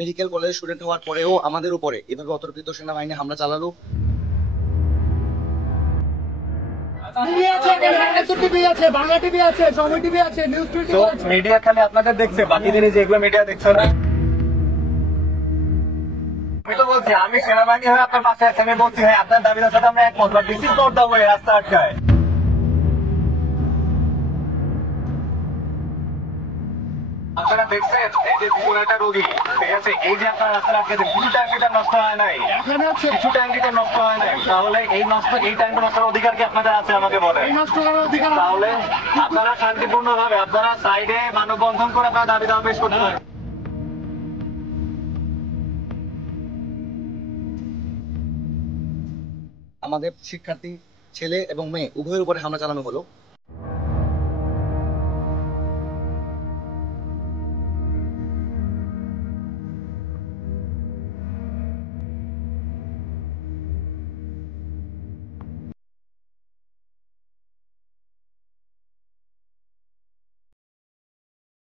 Medical college student হওয়ার পরেও আমাদের উপরে এভাবে অতর্কিত সেনাবাহিনী হামলা চালালো। মিডিয়া খালি আপনাদের দেখছে, বাকিদের যে এগুলো মিডিয়া দেখছে না। আমি তো বলছি, আমি সেনাবাহিনী হয়ে আপনার পাশে আছি। আমি বলছি হ্যাঁ, আপনার দাবিদার সাথে আমরা একমত, but this is not the way. রাস্তা আটকায়, আপনারা দেখছেন এই যে কোন একটা রোগী, ঠিক আছে, এই যে আপনার রাস্তা আটকেছে, কিছু ট্যাঙ্কিটা নষ্ট হয় নাই, কিছু ট্যাঙ্কিটা নষ্ট হয় নাই, তাহলে এই ট্যাঙ্কি নষ্ট করার অধিকার কি আপনাদের আছে আমাকে বলে? তাহলে আপনারা শান্তিপূর্ণ ভাবে আপনারা সাইডে মানববন্ধন করে আপনারা দাবি দাওয়া পেশ করতে পারেন। আমাদের শিক্ষার্থী ছেলে এবং মেয়ে উভয়ের উপরে হামলা চালানো হলো।